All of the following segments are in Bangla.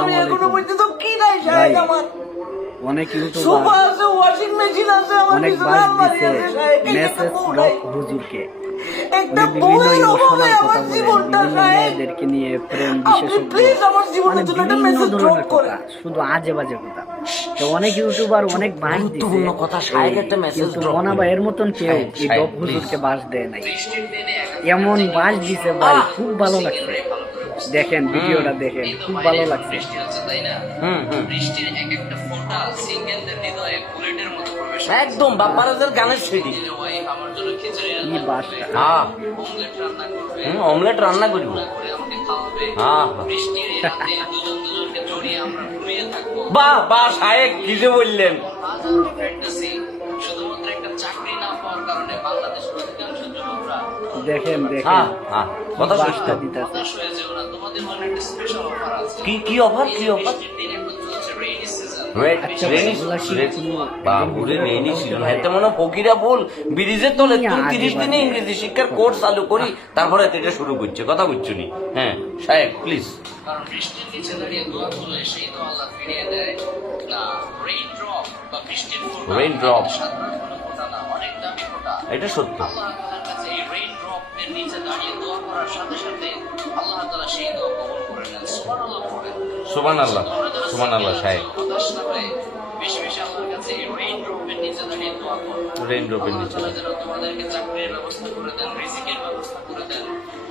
আমি এখনো পর্যন্ত কি নাই সাহেব আমার অনেক সোফা ইউটিউবার আছে, ওয়াশিং মেশিন আছে, আমার অনেক পিছনে বাস আলমারি দিছে আছে সাহেব। মেসেজ ব্লক হুজুরকে। একটা উনি বিভিন্ন বউয়ের অভাবে ইমোশনাল আমার কথা বলেন, জীবনটা বিভিন্ন সাহেব। মেয়েদেরকে নিয়ে প্রেম আপনি বিশেষজ্ঞ, প্লিজ আমার জীবনের মানে জন্য একটা বিভিন্ন মেসেজ ড্রপ ধরনের করেন। কথা, শুধু আজে বাজে কথা। তো অনেক ইউটিউবার অনেক বাস দিছে, গুরুত্বপূর্ণ কথা, শায়েক একটা মেসেজ কিন্তু ড্রপ মনা করে। ভাইয়ের মতন কেউ শায়েক, এই শায়েক, ডব হুজুরকে please। বাস দেয় নাই। এমন বাস দিছে ভাই, খুব ভালো লাগছে। দেখেন ভিডিওটা দেখেন, খুব ভালো লাগছে। বৃষ্টির এক একটা ফোঁটা সিঙ্গেলদের হৃদয়ে বুলেটের মতো প্রবেশ করে। একদম বাপ্পারাজের গানের সিডি। ওয়াইফ আমার জন্য খিচুড়ি কি রান্না বাসটা, হ্যাঁ অমলেট রান্না করবে, অমলেট রান্না করবো। রান্না করে আমাকে খাওয়াবে। হ্যাঁ। বৃষ্টির এই রাতে দুজন দুজনকে জড়িয়ে আমরা ঘুমিয়ে থাকবো। বাহ বাহ শায়েক কি যে বললেন। আজ আমার ফ্যান্টাসি শুধুমাত্র একটা চাকরি না পাওয়ার কারণে বাংলাদেশের অধিকাংশ যুবকরা দেখেন দেখেন হ্যাঁ হ্যাঁ কথা বাসটা শুনতে। দিতেছে। হতাশ হয়ে যেও না, তোমাদের জন্য একটা স্পেশাল অফার আছে। কি কি অফার কি অফার? বৃষ্টির দিন এখন চলছে রেইনি সিজন। আচ্ছা, এগুলা কি কোনো বাবুরে রেইনি ছিল না, এতে মনে ফকিরা বল ব্রিজের তলে তুই 30 দিনে ইংরেজি শিক্ষার কোর্স চালু করি, তারপরে এটা শুরু করছে, কথা বুঝছো নি? হ্যাঁ শায়েক প্লিজ। কারণ বৃষ্টির নিচে দাঁড়িয়ে দোয়া করলে সেই দোয়া আল্লাহ ফিরিয়ে দেয় না। রেইন ড্রপ বা বৃষ্টির ফোঁটা Rain drop। সাধারণ কোনো ফোঁটা না, অনেক দামি ফোঁটা। এটা সত্য। আল্লাহ তাআলার কাছে এই রেইন ড্রপ এর নিচে দাঁড়িয়ে দোয়া করার সাথে সাথে আল্লাহ তাআলা সেই দোয়া কবুল করে নেন। সুবহানাল্লাহ পড়েন। সুবহানাল্লাহ সুবহানাল্লাহ শায়েক। হতাশ না হয়ে বেশি বেশি আল্লাহর কাছে এই রেইন ড্রপ এর নিচে দাঁড়িয়ে দোয়া করো। Rain drop এর আল্লাহ নিচে। তাআলা যেন তোমাদেরকে চাকরির ব্যবস্থা করে দেন, রিজিকের ব্যবস্থা করে দেন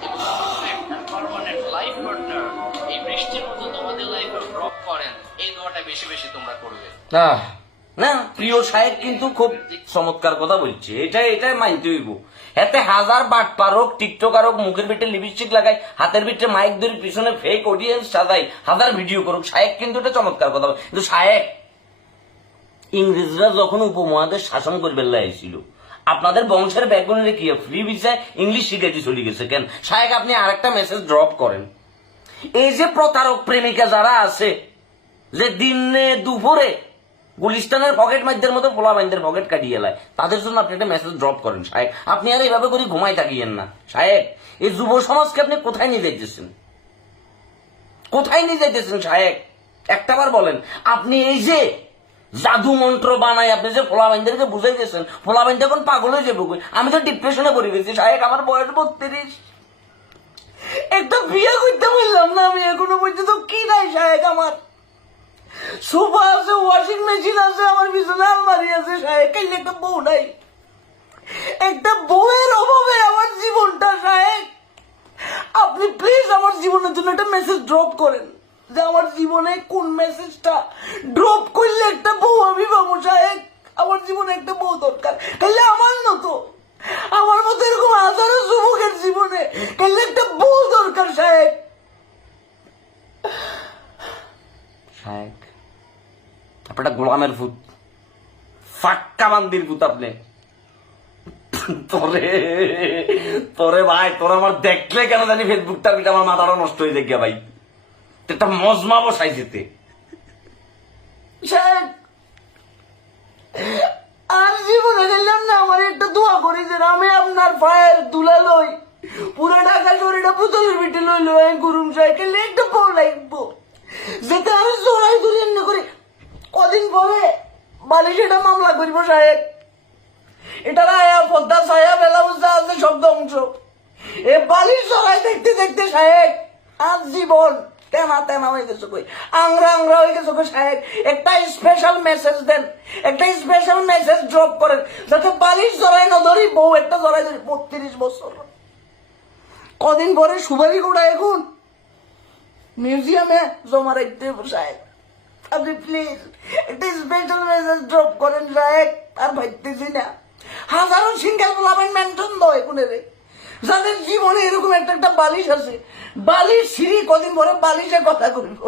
এবং perfect and permanent life partner এই বৃষ্টির মতো তোমাদের লাইফে ড্রপ করেন। এই দোয়াটা বেশি বেশি তোমরা করবে। না প্রিয় শায়েক কিন্তু খুব চমৎকার কথা বলছে, এটাই মানতে হইব। এতে হাজার বাট পারক টিকটকার হোক, মুখের ভিতরে লিপস্টিক লাগাই, হাতের ভিতরে মাইক ধরে পিছনে ফেক অডিয়েন্স সাজাই, হাজার ভিডিও করুক, শায়েক কিন্তু এটা চমৎকার কথা বলে। কিন্তু শায়েক, ইংরেজরা যখন উপমহাদেশ শাসন করবে লাইছিল, আপনাদের বংশের ব্যাকগ্রাউন্ডে কি ফ্রি ভিসায় ইংলিশ শিখাইতে চলে গেছে কেন? শায়েক আপনি আরেকটা মেসেজ ড্রপ করেন। এই যে প্রতারক প্রেমিকা যারা আছে, যে দিনে দুপুরে গুলিস্তানের পকেট মাইদের মতো পোলা বাইনদের পকেট কাটিয়ে এলায়, তাদের জন্য আপনি একটা মেসেজ ড্রপ করেন শায়েক। আপনি আর এইভাবে করে ঘুমাই থাকিয়েন না শায়েক। এই যুব সমাজকে আপনি কোথায় নিয়ে যাইতেছেন, কোথায় নিয়ে যাইতেছেন শায়েক? একটাবার বলেন। আপনি এই যে জাদু মন্ত্র বানায় আপনি যে পোলা বাইনদেরকে বুঝাইতেছেন, পোলা বাইন এখন পাগল হয়ে যাবো। আমি তো ডিপ্রেশনে পড়ে গেছি শায়েক, আমার বয়স 32। একটা বিয়ে করতে বললাম না আমি এখনো পর্যন্ত কি নাই সাহেব আমার সোফা আছে, ওয়াশিং মেশিন আছে, আমার পিছনে আলমারি আছে সাহেব। কাইলে একটা বউ নাই, একটা বউয়ের অভাবে আমার জীবনটা সাহেব। আপনি প্লিজ আমার জীবনের জন্য একটা মেসেজ ড্রপ করেন, যে আমার জীবনে কোন মেসেজটা ড্রপ করলে একটা বউ আমি পাবো সাহেব। আমার জীবনে একটা বউ দরকার, কাইলে আমার মতো এরকম হাজারো যুবকের জীবনে কাইলে একটা বউ দরকার সাহেব। শায়েক আপনারা গোলামের ভূত, ফাক্কা বান্দির ভূত আপনি। তোরে ভাই, তোর আমার দেখলে কেন জানি ফেসবুকটা আমার মাথাটা নষ্ট হয়ে যায় ভাই। একটা মজমা বসাই যেতে সাহেব আর জীবনে গেলাম না, আমার একটা দোয়া করেছেন, আমি আপনার পায়ের দুলা লই পুরো ঢাকা শরীরটা পুতুলের ভিটে লই লই আমি গুরুম সাইকেল একটা বউ লাগবো, যেতে আমি জোড়াই ধরে এমনি করে কদিন পরে বালিশ এটা মামলা করবো সাহেব। এটা আয়া পদ্মা ছায়া বেলা বুঝতে আছে সব ধ্বংস। এ বালিশ জড়াই দেখতে দেখতে সাহেব আজ জীবন তেনা তেনা হয়ে গেছে, কই আংরা আংরা হয়ে গেছে কই সাহেব। একটা স্পেশাল মেসেজ দেন, একটা স্পেশাল মেসেজ ড্রপ করেন, যাতে বালিশ জড়াই না ধরি, বউ একটা জড়াই ধরি। 32 বছর, কদিন পরে সুবারি গোড়া এখন মিউজিয়ামে জমা রাখতে হবে সাহেব। আপনি প্লিজ একটা স্পেশাল মেসেজ ড্রপ করেন সাহেব। আর ভাবতেছি না হাজারো সিঙ্গেল বলাবেন মেনশন দয় কোনে রে, যাদের জীবনে এরকম একটা বালিশ আছে, বালিশ সিঁড়ি কদিন পরে বালিশে কথা করবো।